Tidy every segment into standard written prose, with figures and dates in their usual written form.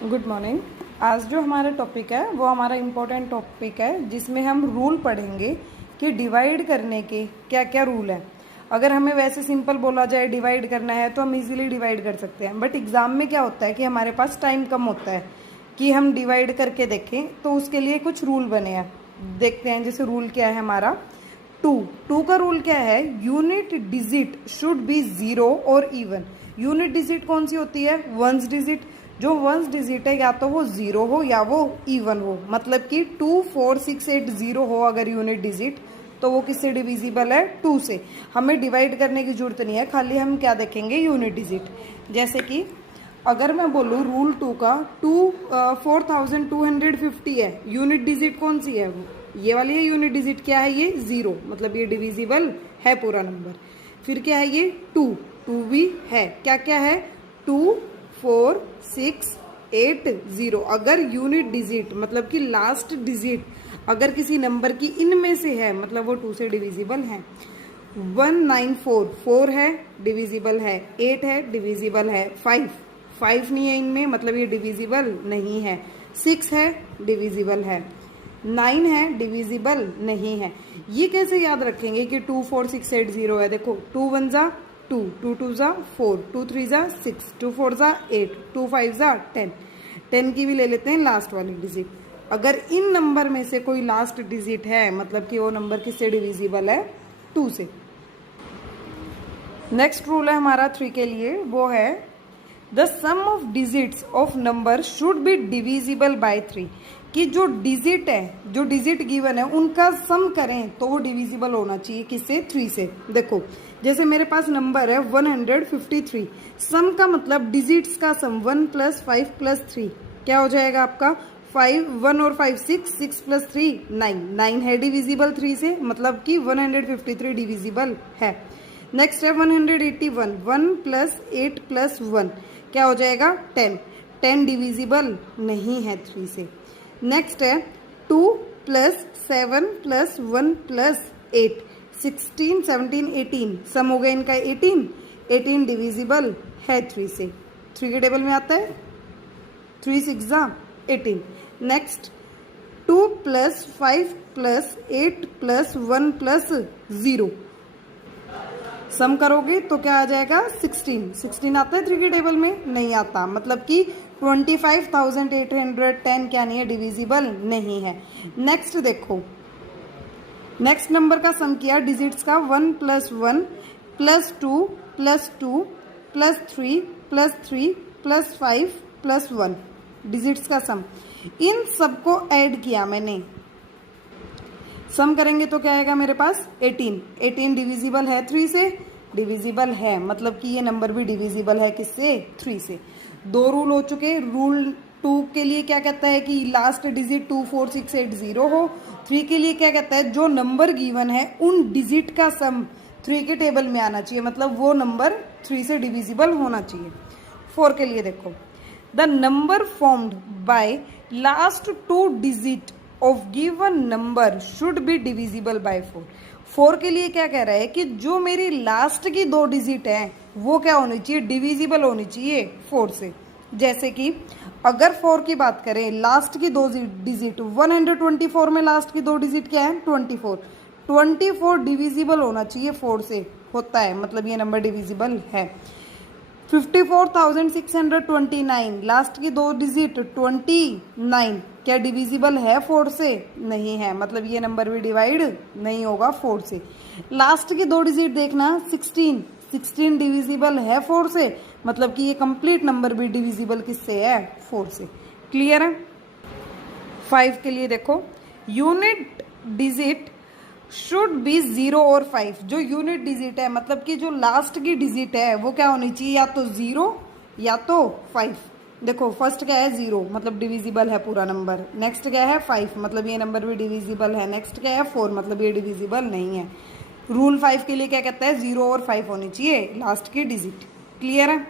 Good morning. आज जो हमारा टॉपिक है वो हमारा इम्पोर्टेंट टॉपिक है जिसमें हम रूल पढ़ेंगे कि डिवाइड करने के क्या क्या रूल हैं। अगर हमें वैसे सिंपल बोला जाए डिवाइड करना है तो हम इजीली डिवाइड कर सकते हैं, बट एग्ज़ाम में क्या होता है कि हमारे पास टाइम कम होता है कि हम डिवाइड करके देखें, तो उसके लिए कुछ रूल बने हैं। देखते हैं, जैसे रूल क्या है हमारा टू का रूल क्या है, unit digit should be zero और इवन। यूनिट डिजिट कौन सी होती है, वंस डिजिट। जो वंस डिजिट है या तो वो जीरो हो या वो इवन हो, मतलब कि 2 4 6 8 0 हो अगर यूनिट डिजिट, तो वो किससे डिविजिबल है, 2 से। हमें डिवाइड करने की जरूरत नहीं है, खाली हम क्या देखेंगे, यूनिट डिजिट। जैसे कि अगर मैं बोलूँ रूल 2 का 4250 है, यूनिट डिजिट कौन सी है, वो ये वाली है। यूनिट डिजिट क्या है, ये 0, मतलब ये डिविजिबल है पूरा नंबर। फिर क्या है ये 2 भी है। क्या क्या है, 2 4 6 8 0। अगर यूनिट डिजिट मतलब कि लास्ट डिजिट अगर किसी नंबर की इनमें से है, मतलब वो 2 से डिविजिबल है। 194 है, डिविजिबल है। 8 है, डिविजिबल है। 5 नहीं है इनमें, मतलब ये डिविजिबल नहीं है। 6 है, डिविजिबल है। 9 है, डिविजिबल नहीं है। ये कैसे याद रखेंगे कि 2 4 6 8 0 है। देखो 2 1 जा 2, 2 2 जा 4, 2 3 जा 6, 2 4 जा 8, 2 5 जा 10। 10 की भी ले लेते हैं लास्ट वाली डिजिट। अगर इन नंबर में से कोई लास्ट डिजिट है, मतलब कि वो नंबर किससे डिविजिबल है, 2 से। नेक्स्ट रूल है हमारा 3 के लिए, वो है the sum of digits of number should be divisible by 3। कि जो डिजिट है, जो डिजिट गिवन है, उनका सम करें तो वो डिविजिबल होना चाहिए किससे, 3 से। देखो जैसे मेरे पास नंबर है 153, सम का मतलब डिजिट्स का सम 1 + 5 + 3 क्या हो जाएगा आपका, 5 1 और 5 6, 6 + 3 9, 9 है डिविजिबल 3 से, मतलब कि 153 डिविजिबल है। नेक्स्ट है 181, 1 + 8 + 1 क्या हो जाएगा, 10, 10 डिविजिबल नहीं है 3 से। नेक्स्ट है 2 + 7 + 1 + 8 16 17 18, सम हो गया इनका 18, 18 डिविजिबल है 3 से। 3 के टेबल में आता है, 3 6 जा 18। नेक्स्ट 2 + 5 + 8 + 1 + 0, सम करोगे तो क्या आ जाएगा, 16। 16 आता है 3 के टेबल में, नहीं आता, मतलब कि 25,810 क्या नहीं है, डिविजिबल नहीं है। नेक्स्ट देखो, नेक्स्ट नंबर का सम किया डिजिट्स का, 1 + 1 + 2 + 2 + 3 + 3 + 5 + 1 डिजिट्स का सम। इन सबको ऐड किया मैंने, सम करेंगे तो क्या आएगा मेरे पास, 18। 18 डिविजिबल है 3 से, डिविजिबल है, मतलब कि ये नंबर भी डिविजिबल है किससे, 3 से। 2 रूल हो चुके। रूल 2 के लिए क्या कहता है कि लास्ट डिजिट 2 4 6 8 0 हो। 3 के लिए क्या कहता है, जो नंबर गिवन है उन डिजिट का सम 3 के टेबल में आना चाहिए, मतलब वो नंबर 3 से डिविजिबल होना चाहिए। 4 के लिए देखो, the number formed by last 2 digit of given number should be divisible bye 4। 4 के लिए क्या कह रहा है कि जो मेरी लास्ट की 2 डिजिट है वो क्या होनी चाहिए, डिविजिबल होनी चाहिए 4 से। जैसे कि अगर 4 की बात करें, लास्ट की 2 डिजिट 124 में लास्ट की 2 डिजिट क्या है, 24। 24 डिविजिबल होना चाहिए 4 से, होता है, मतलब ये नंबर डिविजिबल है। 54,629 लास्ट की 2 डिजिट 29 क्या डिविजिबल है 4 से, नहीं है, मतलब ये नंबर भी डिवाइड नहीं होगा 4 से। लास्ट की 2 डिजिट देखना, 16 डिविजिबल है 4 से, मतलब कि ये कंप्लीट नंबर भी डिविजिबल किससे है, 4 से। क्लियर है। 5 के लिए देखो, यूनिट डिजिट शुड बी 0 और 5। जो यूनिट डिजिट है, मतलब कि जो लास्ट की डिजिट है वो क्या होनी चाहिए, या तो 0 या तो 5। देखो फर्स्ट क्या है, 0, मतलब डिविजिबल है पूरा नंबर। नेक्स्ट क्या है, 5, मतलब ये नंबर भी डिविजिबल है। नेक्स्ट क्या है, 4, मतलब ये डिविजिबल नहीं है। रूल 5 के लिए क्या कहता है, 0 और 5 होनी चाहिए लास्ट की डिजिट। क्लियर है।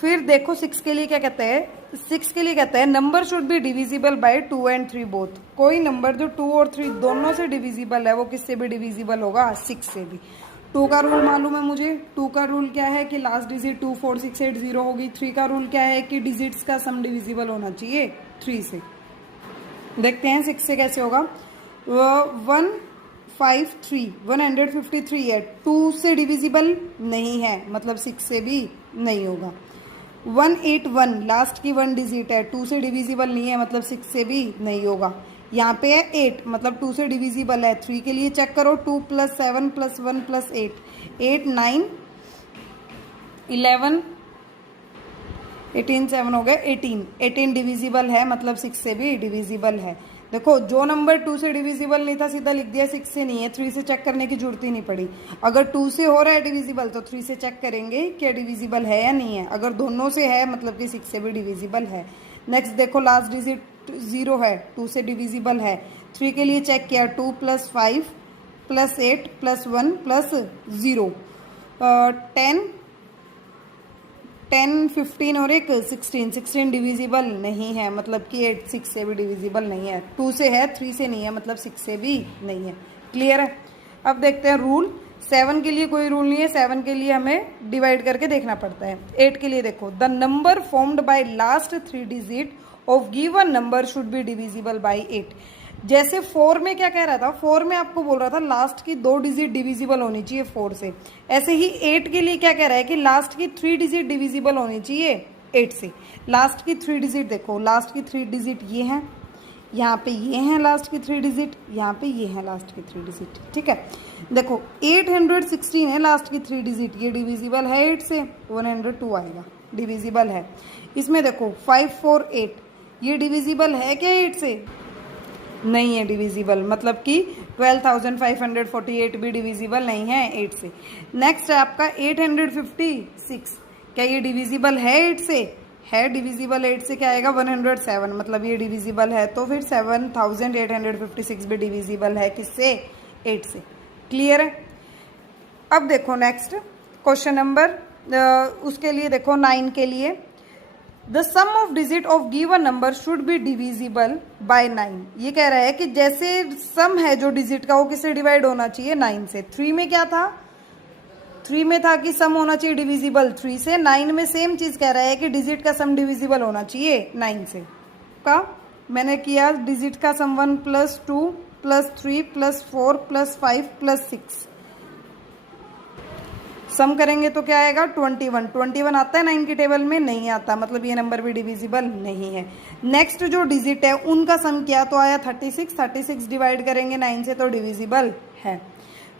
फिर देखो 6 के लिए क्या कहता है, 6 के लिए कहता है number should be divisible bye 2 and 3 both. कोई नंबर जो 2 और 3 दोनों से डिविजिबल है वो किससे भी डिविजिबल होगा, 6 से भी। 2 का रूल मालूम है मुझे। 2 का रूल क्या है कि लास्ट डिजिट 2 4 6 8 0 होगी। 3 का रूल क्या है कि डिजिट्स का सम डिविजिबल होना चाहिए 3 से। देखते हैं 6 से कैसे होगा। 153 है, 2 से डिविजिबल नहीं है, मतलब 6 से भी नहीं होगा। 181 लास्ट की 1 डिजिट है, 2 से डिविजिबल नहीं है, मतलब 6 से भी नहीं होगा। यहाँ पे है 8, मतलब 2 से डिविजिबल है। 3 के लिए चेक करो, 2 + 7 + 1 + 8, 8 9 11 18 7 हो गए 18 डिविजिबल है, मतलब 6 से भी डिविजिबल है। देखो जो नंबर 2 से डिविजिबल नहीं था सीधा लिख दिया, 6 से नहीं है, 3 से चेक करने की जरूरत ही नहीं पड़ी। अगर 2 से हो रहा है डिविजिबल तो 3 से चेक करेंगे क्या डिविजिबल है या नहीं है। अगर दोनों से है मतलब कि 6 से भी डिविजिबल है। नेक्स्ट देखो लास्ट डिजिट 0 है, 2 से डिविजिबल है। 3 के लिए चेक किया, 2 + 5 + 8 + 1 + 0, 10 15 और एक 16 डिविजिबल नहीं है, मतलब कि 8 6 से भी डिविजिबल नहीं है। 2 से है, 3 से नहीं है, मतलब 6 से भी नहीं है। क्लियर है। अब देखते हैं रूल। 7 के लिए कोई रूल नहीं है, 7 के लिए हमें डिवाइड करके देखना पड़ता है। 8 के लिए देखो, the number formed by last 3 digit of given number should be divisible bye 8। जैसे 4 में क्या कह रहा था, 4 में आपको बोल रहा था लास्ट की 2 डिजिट डिविजिबल होनी चाहिए 4 से। ऐसे ही 8 के लिए क्या कह रहा है कि लास्ट की 3 डिजिट डिविजिबल होनी चाहिए 8 से। लास्ट की 3 डिजिट देखो, लास्ट की 3 डिजिट ये हैं, यहाँ पे ये हैं लास्ट की 3 डिजिट, यहाँ पे ये हैं लास्ट की 3 डिजिट। ठीक है, देखो 816 है लास्ट की 3 डिजिट, ये डिविजिबल है 8 से, 102 आएगा, डिविजिबल है। इसमें देखो 548, ये डिविजिबल है क्या 8 से? नहीं है डिविजिबल, मतलब कि 12,548 भी डिविजिबल नहीं है 8 से। नेक्स्ट है आपका 856, क्या ये डिविजिबल है 8 से? है डिविजिबल 8 से, क्या आएगा 107, मतलब ये डिविजिबल है। तो फिर 7,856 भी डिविजिबल है किससे? 8 से। क्लियर है। अब देखो नेक्स्ट क्वेश्चन नंबर, उसके लिए देखो 9 के लिए, the sum of digit of given number should be divisible by 9। ये कह रहा है कि जैसे सम है जो डिजिट का वो किससे डिवाइड होना चाहिए? 9 से। 3 में क्या था? 3 में था कि सम होना चाहिए डिविजिबल 3 से। 9 में सेम चीज कह रहा है कि डिजिट का सम डिविजिबल होना चाहिए 9 से। का मैंने किया डिजिट का सम 1 + 2 + 3 + 4 + 5 + 6, सम करेंगे तो क्या आएगा? 21 आता है 9 की टेबल में? नहीं आता, मतलब ये नंबर भी डिविजिबल नहीं है। नेक्स्ट जो डिजिट है उनका सम किया तो आया 36 डिवाइड करेंगे 9 से तो डिविजिबल है।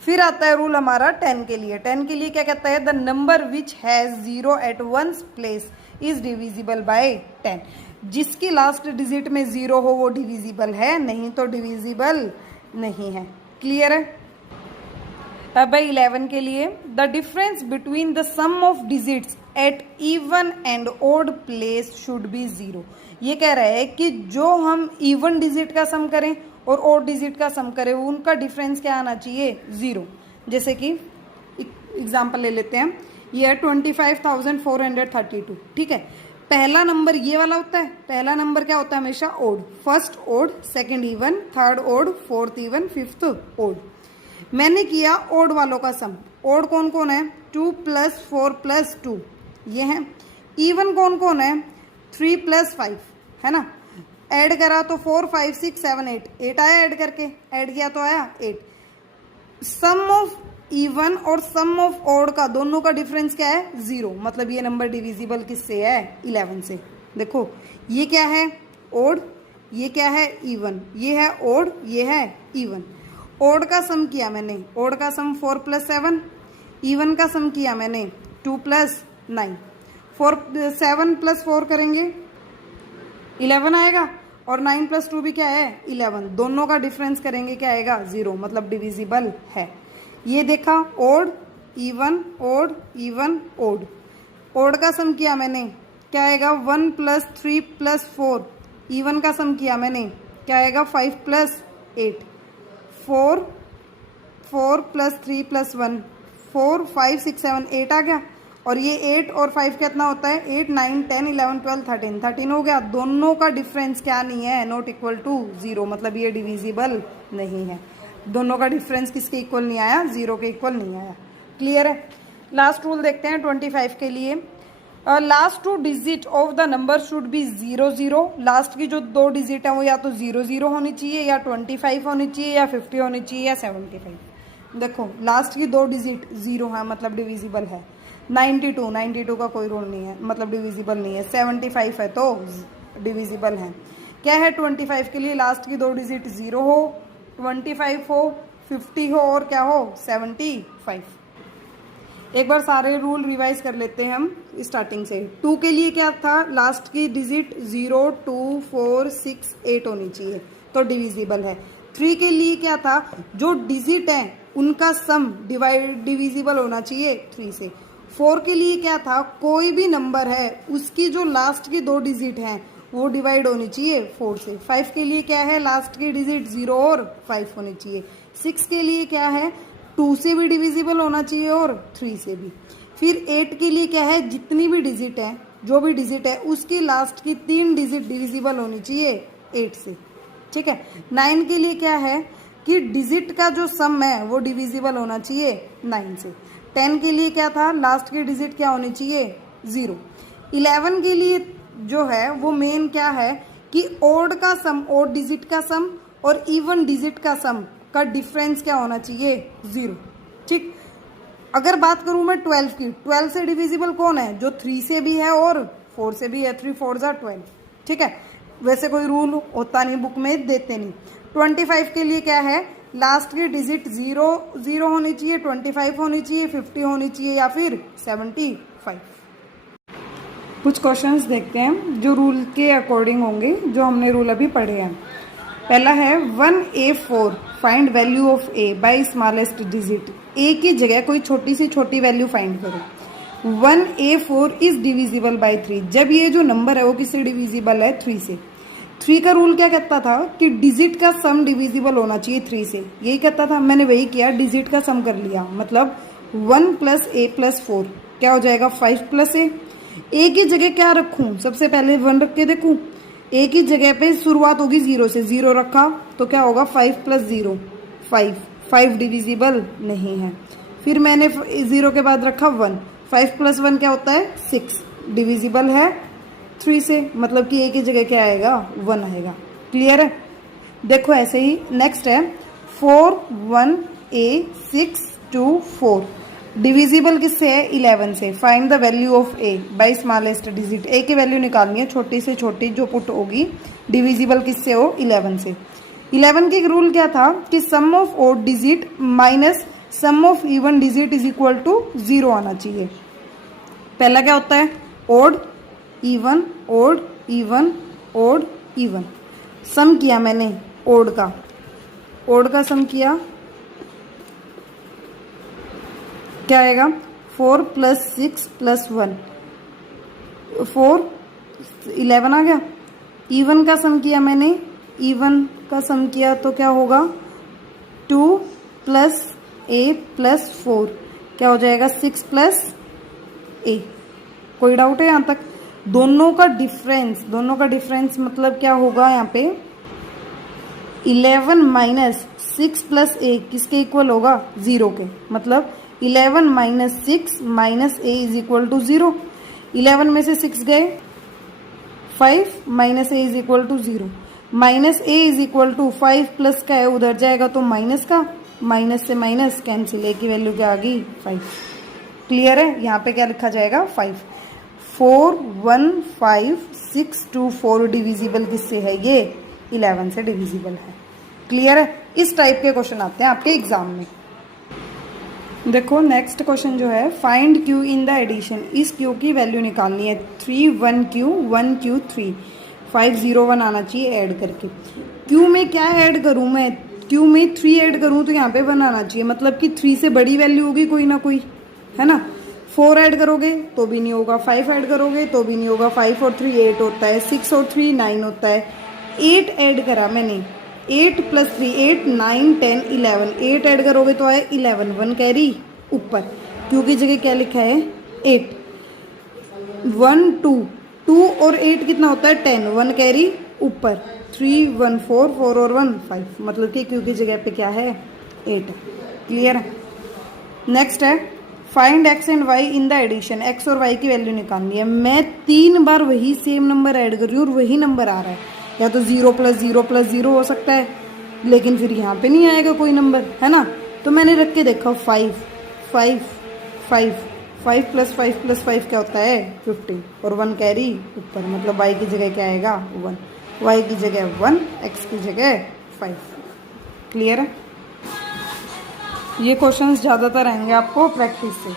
फिर आता है रूल हमारा 10 के लिए। 10 के लिए क्या कहता है? The number which has 0 at ones place is divisible by 10। जिसकी लास्ट डिजिट में 0 हो वो डिविजिबल है, नहीं तो डिविजिबल नहीं है। क्लियर है। अब 11 के लिए, the difference between the sum of digits at even and odd place should be 0। ये कह रहा है कि जो हम इवन डिजिट का सम करें और ओड डिजिट का सम करें उनका डिफरेंस क्या आना चाहिए? 0। जैसे कि एग्जांपल ले लेते हैं, ये है 25,432। ठीक है, पहला नंबर ये वाला होता है। पहला नंबर क्या होता है? हमेशा odd. First odd, second even, third odd, fourth even, fifth odd. मैंने किया ओड वालों का सम। ओड कौन कौन है? 2 + 4 + 2 ये हैं। इवन कौन कौन है? 3 + 5 है ना। ऐड करा तो 4 5 6 7 8 आया, ऐड करके ऐड किया तो आया 8। सम ऑफ इवन और सम ऑफ ओड का दोनों का डिफरेंस क्या है? 0, मतलब ये नंबर डिविजिबल किससे है? 11 से। देखो ये क्या है? ओड, ये क्या है? इवन, ये है ओड, ये है इवन। ओड का सम किया मैंने, ओड का सम 4 + 7, इवन का सम किया मैंने 2 + 9। 7 + 4 करेंगे 11 आएगा, और 9 + 2 भी क्या है? 11। दोनों का डिफरेंस करेंगे क्या आएगा? 0, मतलब डिविजिबल है। ये देखा odd even odd even odd. Odd का सम किया मैंने, क्या आएगा? 1 + 3 + 4। इवन का सम किया मैंने, क्या आएगा? 5 + 8। 4 + 3 + 1 4 5 6 7 8 आ गया। और ये 8 और 5 कितना होता है? 8 9 10 11 12 13 हो गया। दोनों का डिफरेंस क्या नहीं है? नॉट इक्वल टू 0, मतलब ये डिविजिबल नहीं है। दोनों का डिफरेंस किसके इक्वल नहीं आया? 0 के इक्वल नहीं आया। क्लियर है। लास्ट रूल देखते हैं 25 के लिए। Last 2 digit of the number should be 0 0। Last की जो 2 डिजिट है वो या तो 0 0 होनी चाहिए, या 25 होनी चाहिए, या 50 होनी चाहिए, या 75। देखो लास्ट की 2 डिजिट 0 है मतलब डिविजिबल है। 92 का कोई रूल नहीं है मतलब डिविजिबल नहीं है। 75 है तो डिविजिबल है। क्या है 25 के लिए लास्ट की 2 डिजिट 0 हो, 25 हो, 50 हो और क्या हो 75। एक बार सारे रूल रिवाइज कर लेते हैं हम स्टार्टिंग से। 2 के लिए क्या था, लास्ट की डिजिट 0 2 4 6 8 होनी चाहिए तो डिविजिबल है। 3 के लिए क्या था, जो डिजिट है उनका सम डिविजिबल होना चाहिए 3 से। 4 के लिए क्या था, कोई भी नंबर है उसकी जो लास्ट की 2 डिजिट हैं वो डिवाइड होनी चाहिए 4 से। 5 के लिए क्या है, लास्ट की डिजिट 0 और 5 होनी चाहिए। 6 के लिए क्या है, 2 से भी डिविजिबल होना चाहिए और 3 से भी। फिर 8 के लिए क्या है, जितनी भी डिजिट है जो भी डिजिट है उसकी लास्ट की 3 डिजिट डिविजिबल होनी चाहिए 8 से। ठीक है। 9 के लिए क्या है कि डिजिट का जो सम है वो डिविजिबल होना चाहिए 9 से। 10 के लिए क्या था, लास्ट की डिजिट क्या होनी चाहिए 0। 11 के लिए जो है वो मेन क्या है कि ओड का सम, ओड डिजिट का सम और इवन डिजिट का सम का डिफरेंस क्या होना चाहिए 0। ठीक। अगर बात करूं मैं 12 की, 12 से डिविजिबल कौन है, जो 3 से भी है और 4 से भी है। 3 4 12। ठीक है। वैसे कोई रूल होता नहीं, बुक में देते नहीं। 25 के लिए क्या है, लास्ट की डिजिट 0 0 होनी चाहिए, 25 होनी चाहिए, 50 होनी चाहिए या फिर 75। कुछ क्वेश्चंस देखते हैं जो रूल के अकॉर्डिंग होंगे, जो हमने रूल अभी पढ़े हैं। पहला है 1A4 find value of A by smallest digit. A की जगह कोई छोटी से छोटी वैल्यू फाइंड करो। 1A4 is divisible by 3। जब ये जो नंबर है वो किससे डिविजिबल है 3 से। 3 का रूल क्या कहता था कि डिजिट का सम डिविजिबल होना चाहिए 3 से, यही कहता था। मैंने वही किया, डिजिट का सम कर लिया। मतलब 1 + A + 4 क्या हो जाएगा 5 + A। ए की जगह क्या रखूं, सबसे पहले 1 रख के देखूं। ए की जगह पे शुरुआत होगी 0 से, 0 रखा तो क्या होगा 5 + 0 5। 5 डिविजिबल नहीं है। फिर मैंने 0 के बाद रखा 1, 5 + 1 क्या होता है 6, डिविजिबल है 3 से। मतलब कि ए की जगह क्या आएगा 1 आएगा। क्लियर है। देखो ऐसे ही नेक्स्ट है 4 1 A 6 2 4 डिविजिबल किससे है 11 से। Find the value of A by smallest digit. A की वैल्यू निकालनी है छोटी से छोटी जो पुट होगी, डिविजिबल किससे हो 11 से। 11 की रूल क्या था कि sum of odd digit minus sum of even digit is equal to 0 आना चाहिए। पहला क्या होता है odd even odd even odd even. Sum किया मैंने ओड का सम किया, क्या आएगा 4 + 6 + 1 4 11 आ गया। इवन का सम किया मैंने, इवन का सम किया तो क्या होगा 2 + A + 4 क्या हो जाएगा 6 + A। कोई डाउट है यहाँ तक। दोनों का डिफरेंस मतलब क्या होगा यहाँ पे 11 - 6 + A किसके इक्वल होगा 0 के। मतलब 11 - 6 - A इज इक्वल टू 0। 11 में से 6 गए 5 - A is equal to 0। -A is equal to 5 plus का है उधर जाएगा तो माइनस का, माइनस से माइनस कैंसिल, ए की वैल्यू क्या आ गई 5। क्लियर है। यहाँ पे क्या लिखा जाएगा 5। 4 1 5 6 2 4 डिविजिबल किससे है ये 11 से डिविजिबल है। क्लियर है। इस टाइप के क्वेश्चन आते हैं आपके एग्जाम में। देखो नेक्स्ट क्वेश्चन जो है find Q in the addition. इस क्यू की वैल्यू निकालनी है 3 1 Q 1 Q 3 5 0 1 आना चाहिए ऐड करके। क्यू में क्या ऐड करूं मैं, क्यू में 3 ऐड करूं तो यहाँ पे 1 आना चाहिए। मतलब कि 3 से बड़ी वैल्यू होगी कोई ना कोई, है ना। 4 ऐड करोगे तो भी नहीं होगा, 5 ऐड करोगे तो भी नहीं होगा। 5 और 3 8 होता है, 6 और 3 9 होता है। 8 ऐड करा मैंने, 8 + 3 8 9 10 11 8 ऐड करोगे तो आए 11 1 कैरी ऊपर, क्योंकि जगह क्या लिखा है 8। 1 2 2 और 8 कितना होता है 10 1 कैरी ऊपर। 3 1 4 4 और 1 5 मतलब कि क्योंकि जगह पे क्या है 8। क्लियर है। नेक्स्ट है find x and y in the addition, x और वाई की वैल्यू निकालनी है। मैं 3 बार वही सेम नंबर ऐड कर रही हूँ और वही नंबर आ रहा है, या तो 0 + 0 + 0 हो सकता है, लेकिन फिर यहाँ पे नहीं आएगा कोई नंबर, है ना। तो मैंने रख के देखा 5 5 5 5 + 5 + 5 क्या होता है 15, और 1 कैरी ऊपर, मतलब y की जगह क्या आएगा 1, y की जगह 1, x की जगह 5। क्लियर है। ये क्वेश्चंस ज़्यादातर आएंगे आपको प्रैक्टिस से।